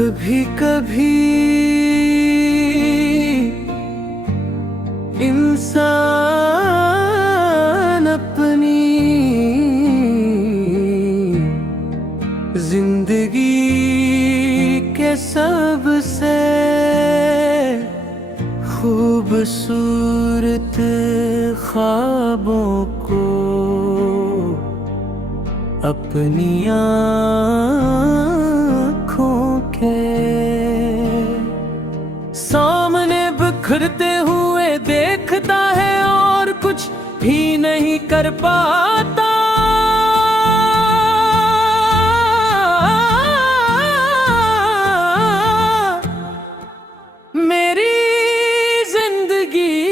कभी कभी इंसान अपनी जिंदगी के सबसे खूबसूरत ख्वाबों को अपनी आँखों के सामने बिखरते हुए देखता है और कुछ भी नहीं कर पाता। मेरी जिंदगी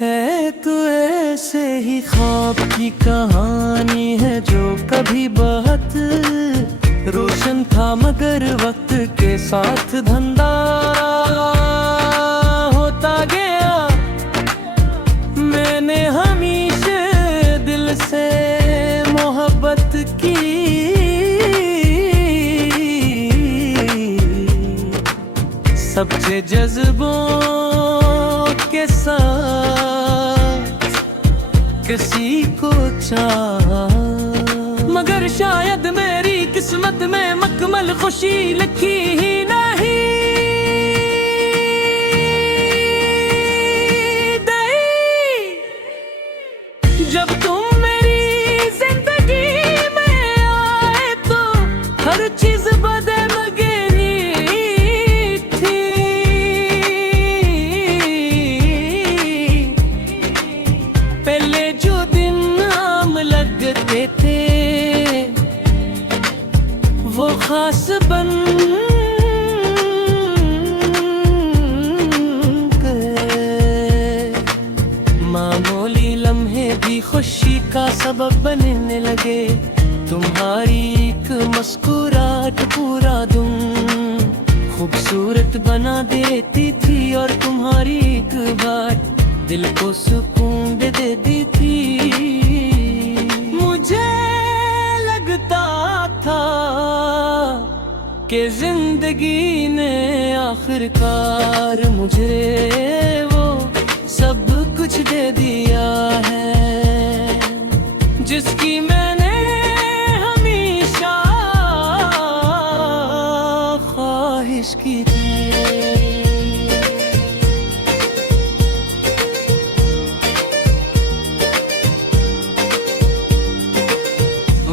है तो ऐसे ही ख्वाब की कहानी है जो कभी बहुत रोशन था मगर वक्त के साथ धंधारा होता गया। मैंने हमेशा दिल से मोहब्बत की, सबसे जज्बों के साथ किसी को चाहा, मगर शायद मेरी किस्मत में मकमल खुशी लिखी ही नहीं। जब तुम मेरी जिंदगी में आए तो हर चीज बदल गई थी। पहले जो दिन आम लगते थे वो खास बन गए। मामूली लम्हे भी खुशी का सबब बनने लगे। तुम्हारी एक मुस्कुराहट पूरा दिन खूबसूरत बना देती थी और तुम्हारी एक बात दिल को सुकून दे देती थी। मुझे लगता था कि जिंदगी ने आखिरकार मुझे वो सब कुछ दे दिया है जिसकी मैंने हमेशा ख्वाहिश की थी।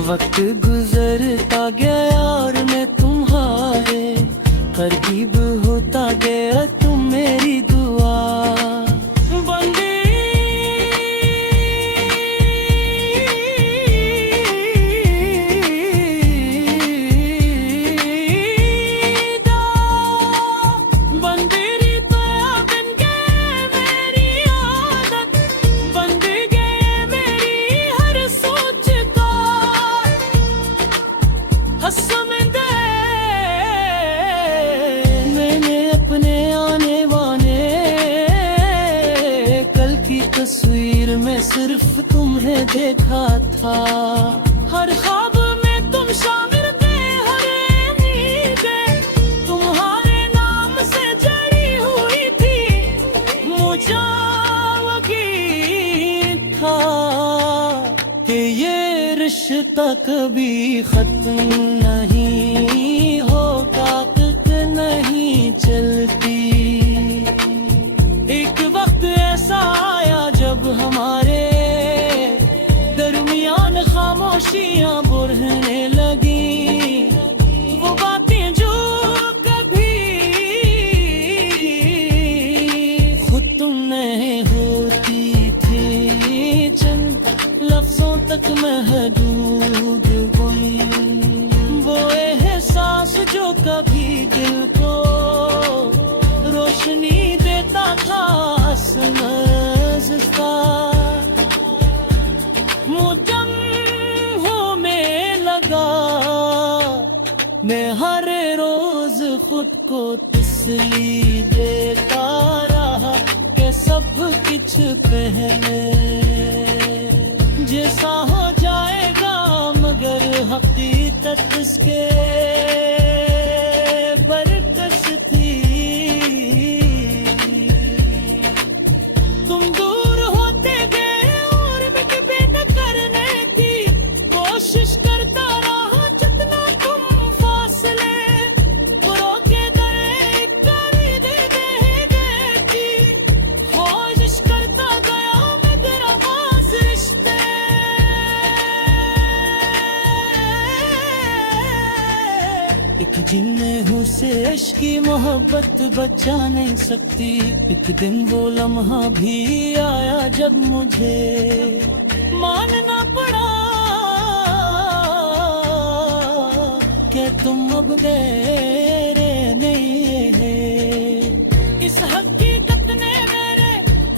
वक्त गुजरता गया और मैं तुम्हारे करीब होता गया। तुम मेरी दुआ बन गई, बंदेरी तो बन गए मेरी आदत, बन गए मेरी हर सोच का मैंने अपने आने वाले कल की तस्वीर में सिर्फ तुम्हें देखा था। हर ख्वाब में तुम शामिल थे, हर उम्मीदें तुम्हारे नाम से जड़ी हुई थी। मुझे यकीन था कि ये रिश्ता कभी खत्म नहीं होगा, नहीं चलती। एक वक्त ऐसा आया जब हमारे दरमियान खामोशियां बुझने लगी। वो बातें जो कभी खुद तुम नहीं होती थी, चंद लफ्जों तक महदूद हुई। वो एहसास जो कभी दिल को रोशनी देता था समझता, मुझम होने लगा। मैं हर रोज खुद को तसल्ली देता रहा कि सब कुछ पहले जैसा हो जाएगा, मगर हकीकत इसके गेहूं से इश्की मोहब्बत बचा नहीं सकती। एक दिन वो लम्हा भी आया जब मुझे मानना पड़ा कि तुम अब मेरे नहीं है। इस हकीकत ने मेरे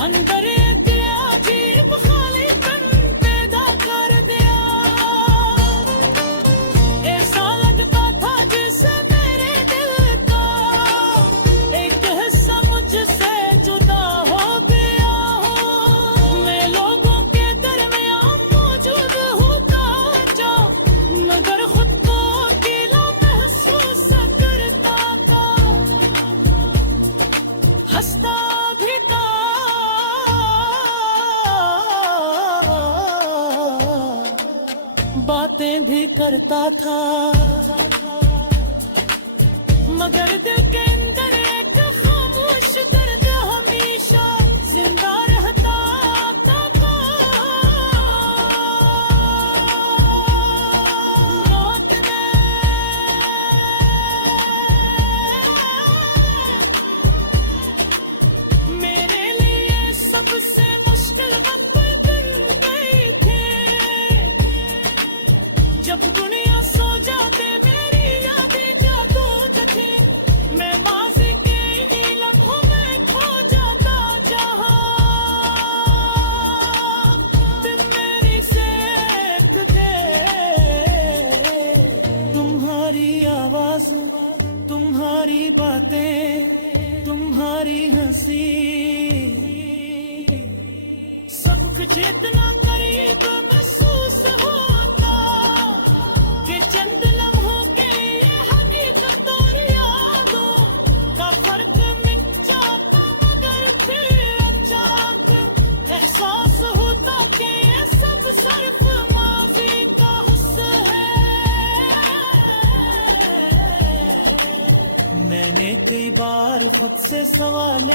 अंदर एक अजीब खालीपन पैदा कर दिया। ऐसा लगता था जैसे मेरे दिल का एक हिस्सा मुझसे जुदा हो गया हो। मैं लोगों के दरमियान मौजूद होता जा, मगर खुद को अकेला महसूस करता था। हंसता भी था, बातें भी करता था, मगर दिल के अंदर एक खामोश दर्द हमेशा जिंदा रहता था। मौत ने मेरे लिए सबसे मुश्किल वक्त दिन गई थी। जब दुनिया सो जाते मेरी यादें जादू थी। मैं माज़ी के ही लम्हों में खो जाता जहाँ दिन मेरी सेठ थे। तुम्हारी आवाज, तुम्हारी बातें, तुम्हारी हंसी, सब कुछ इतना करीब महसूस होता कि चंद लम्हों के ये हकीकत और यादों का फर्क मिट जाता। मगर फिर अचानक एहसास होता कि ये सब सिर्फ माज़ी का हुस्न है। मैंने कई बार खुद से सवाल